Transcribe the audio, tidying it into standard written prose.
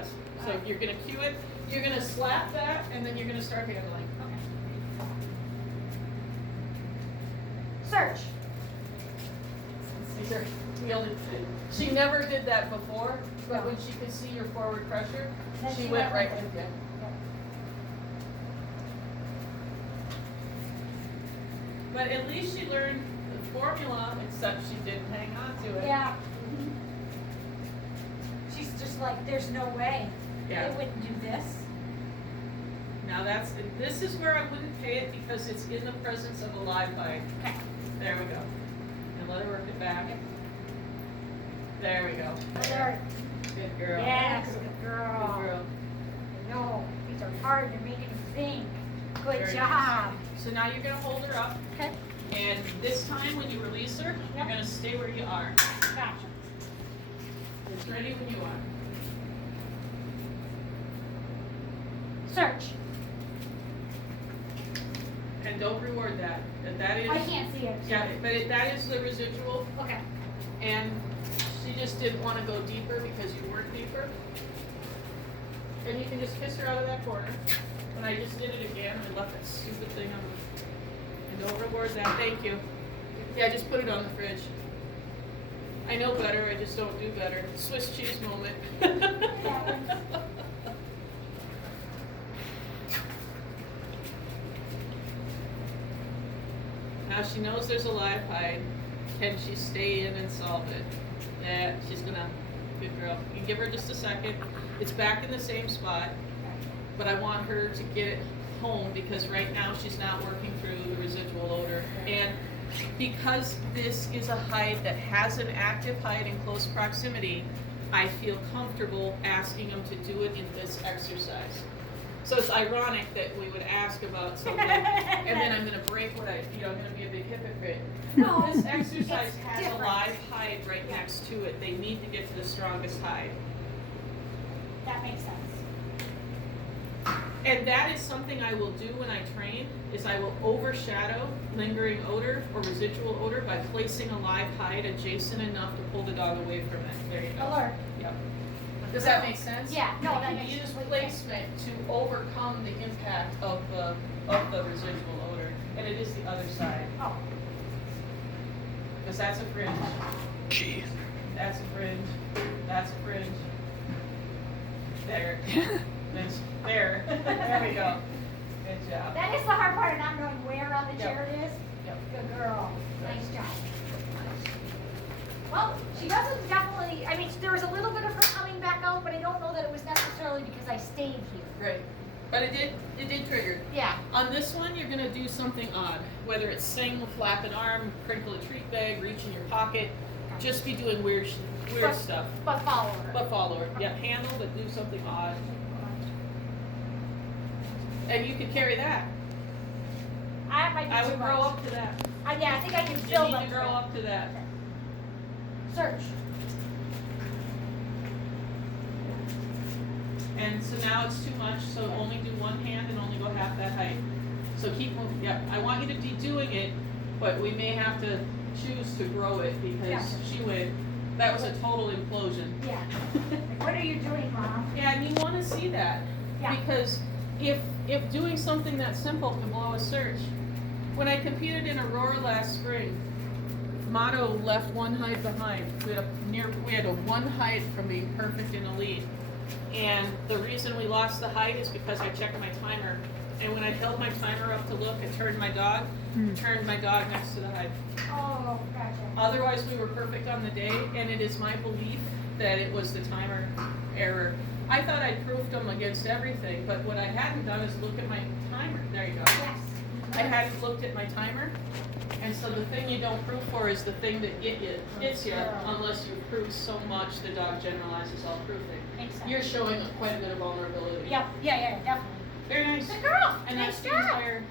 does. So you're going to cue it, you're going to slap that, and then you're going to start handling. Search. These are, she never did that before, but when she could see your forward pressure, Then she she went went right with with it. you. But at least she learned the formula, except she didn't hang on to it. Yeah. She's just like, there's no way. Yeah. They wouldn't do this. Now this is where I wouldn't pay it because it's in the presence of a live bite. Okay. There we go. And let her work it back. There we go. There. Good girl. Yes, good Good girl. girl. No, these are hard. They're making you think. Good Very job. nice. So now you're going to hold her up. Okay. And this time when you release her, you're going to stay where you are. Gotcha. It's ready when you are. Search. And don't reward that. That is. I can't see it. Yeah, but that is the residual. Okay. And she just didn't want to go deeper because you weren't deeper. And you can just kiss her out of that corner. And I just did it again. I left that stupid thing on. And don't reward that. Thank you. Yeah, just put it on the fridge. I know better. I just don't do better. Swiss cheese moment. Now she knows there's a live hide. Can she stay in and solve it? Yeah, she's gonna. Good girl. You give her just a second. It's back in the same spot, but I want her to get it home because right now she's not working through the residual odor. And because this is a hide that has an active hide in close proximity, I feel comfortable asking them to do it in this exercise. So it's ironic that we would ask about something, and then I'm going to break what I'm going to be a big hypocrite. No, This exercise it's has different. a live hide right next to it. They need to get to the strongest hide. That makes sense. And that is something I will do when I train, is I will overshadow lingering odor or residual odor by placing a live hide adjacent enough to pull the dog away from it. There you go. Alert. Yep. Does that make sense? Yeah, no, that You makes can use complete placement to overcome the impact of the residual odor, and it is the other side, Oh, because that's a fringe. Jeez. That's a fringe. That's a fringe. There. There. There we go. Good job. that is the hard part of not knowing where on the Yep. chair it is. Yep. Good girl. Nice job. Well, she doesn't definitely, I mean, there was a little bit of her coming back out, but I don't know that it was necessarily because I stayed here. Great. But it did trigger. Yeah. On this one, you're going to do something odd. Whether it's sing, flap an arm, crinkle a treat bag, reach in your pocket, just be doing weird stuff. But follow her. But follow her. Yeah, handle, but do something odd. And you could carry that. I might be I too would much. grow up to that. Yeah, I think I can You build need up to grow up to that. Search. And so now it's too much, so only do one hand and only go half that height. So keep moving. Yeah, I want you to be doing it, but we may have to choose to grow it because Yeah. she went. That was a total implosion. Yeah. Like, what are you doing, Mom? Yeah, and you want to see that. Yeah. Because if doing something that simple can blow a search. When I competed in Aurora last spring, Motto left one hide behind. We had a one hide from being perfect in elite. And the reason we lost the hide is because I checked my timer. And when I held my timer up to look and turned my dog next to the hide. Oh, gotcha. Otherwise, we were perfect on the day, and it is my belief that it was the timer error. I thought I proofed them against everything, but what I hadn't done is look at my timer. There you go. Yes. I hadn't looked at my timer, and so the thing you don't proof for is the thing that gets you, unless you proof so much the dog generalizes all proofing. Makes sense. You're showing quite a bit of vulnerability. Yep. Yeah, definitely. Very nice. Good girl. And nice that's the job. entire